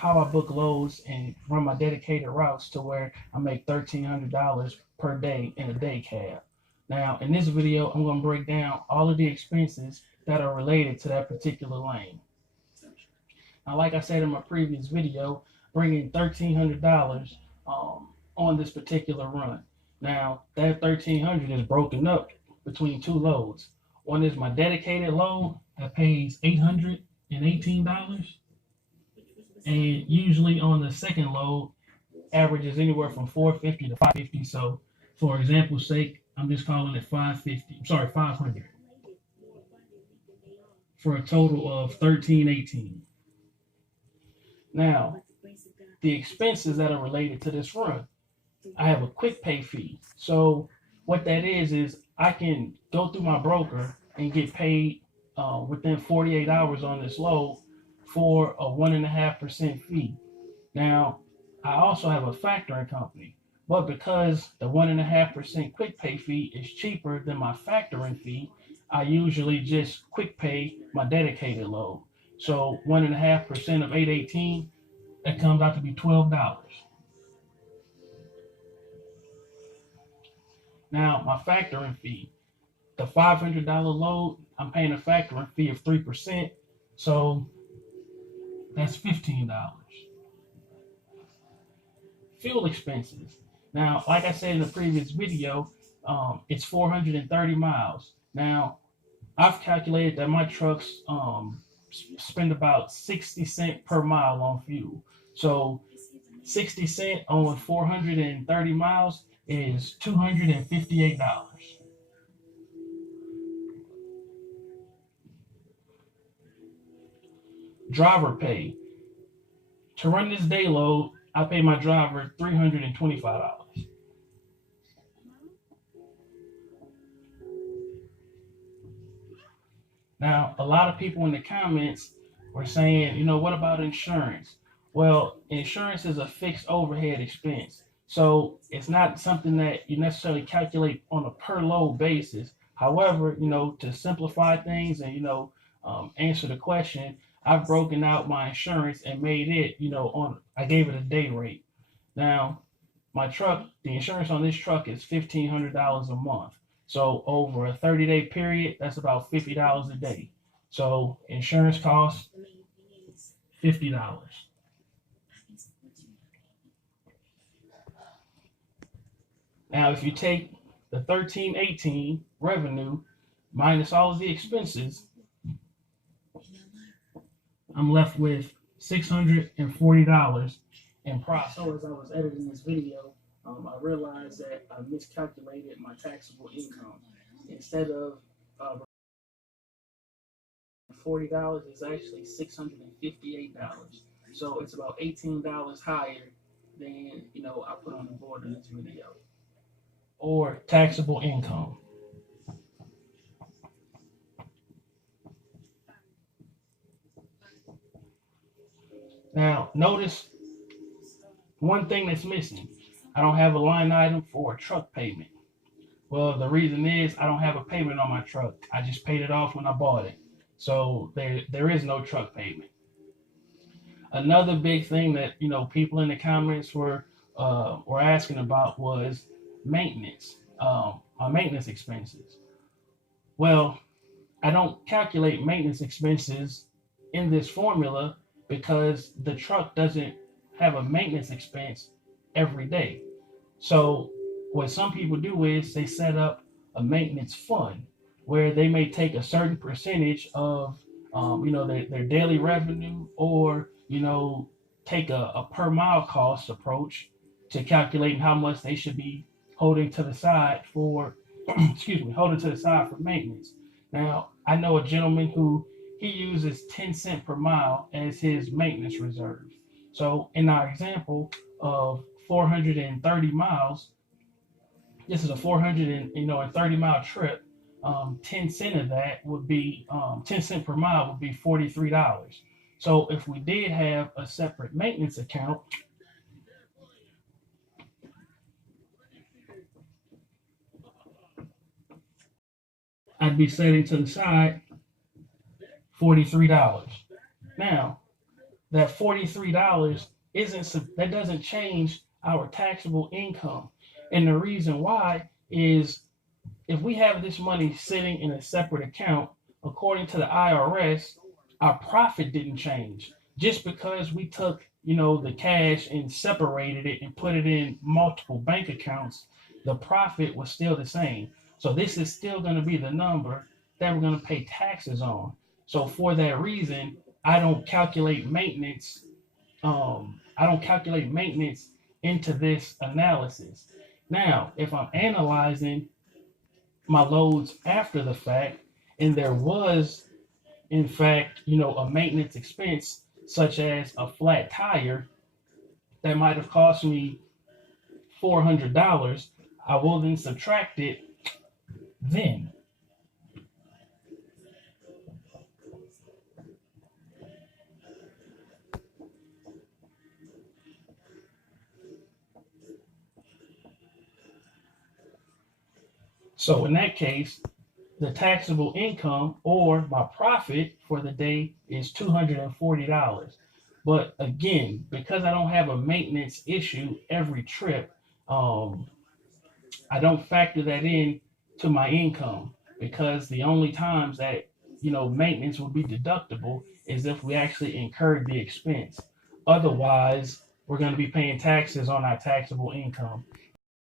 how I book loads and run my dedicated routes to where I make $1,300 per day in a day cab. Now, in this video, I'm going to break down all of the expenses that are related to that particular lane. Now, like I said in my previous video, bringing $1,300 on this particular run. Now, that $1,300 is broken up between two loads. One is my dedicated load that pays $818, and usually on the second load, averages anywhere from 450 to 550. So, for example's sake, I'm just calling it 550. I'm sorry, 500 for a total of 1318. Now, the expenses that are related to this run. I have a quick pay fee. So what that is I can go through my broker and get paid within 48 hours on this load for a 1.5% fee. Now, I also have a factoring company, but because the 1.5% quick pay fee is cheaper than my factoring fee, I usually just quick pay my dedicated load. So 1.5% of 818, that comes out to be $12. Now, my factoring fee, the $500 load, I'm paying a factoring fee of 3%. So that's $15. Fuel expenses. Now, like I said in the previous video, it's 430 miles. Now, I've calculated that my trucks spend about 60 cents per mile on fuel. So 60 cents on 430 miles is $258. Driver pay. To run this day load, I pay my driver $325. Now, a lot of people in the comments were saying, what about insurance? Well, insurance is a fixed overhead expense. So it's not something that you necessarily calculate on a per load basis. However, to simplify things and, answer the question, I've broken out my insurance and made it, I gave it a day rate. Now, my truck, the insurance on this truck is $1,500 a month. So over a 30-day period, that's about $50 a day. So insurance costs $50. Now, if you take the 1318 revenue minus all of the expenses, I'm left with $640 in profit. So as I was editing this video, I realized that I miscalculated my taxable income. Instead of $40, it's actually $658. So it's about $18 higher than I put on the board in this video. Or taxable income. Now, notice one thing that's missing. I don't have a line item for a truck payment. Well, the reason is I don't have a payment on my truck. I just paid it off when I bought it. So there is no truck payment. Another big thing that people in the comments were asking about was maintenance. My maintenance expenses. Well, I don't calculate maintenance expenses in this formula because the truck doesn't have a maintenance expense every day. So what some people do is they set up a maintenance fund where they may take a certain percentage of their daily revenue, or take a per mile cost approach to calculating how much they should be holding to the side for holding to the side for maintenance. Now, I know a gentleman who he uses 10 cents per mile as his maintenance reserve. So in our example of 430 miles, this is a 430-mile trip. 10 cents of that would be 10 cents per mile would be $43. So if we did have a separate maintenance account, I'd be setting to the side $43. Now, that $43 that doesn't change our taxable income. And the reason why is if we have this money sitting in a separate account, according to the IRS, our profit didn't change. Just because we took, the cash and separated it and put it in multiple bank accounts, the profit was still the same. So this is still going to be the number that we're going to pay taxes on. So for that reason, I don't calculate maintenance. I don't calculate maintenance into this analysis. Now, if I'm analyzing my loads after the fact, and there was, in fact, a maintenance expense such as a flat tire that might have cost me $400, I will then subtract it then. So in that case, the taxable income or my profit for the day is $240. But again, because I don't have a maintenance issue every trip, um, I don't factor that in to my income because the only times that maintenance would be deductible is if we actually incurred the expense. Otherwise, we're going to be paying taxes on our taxable income.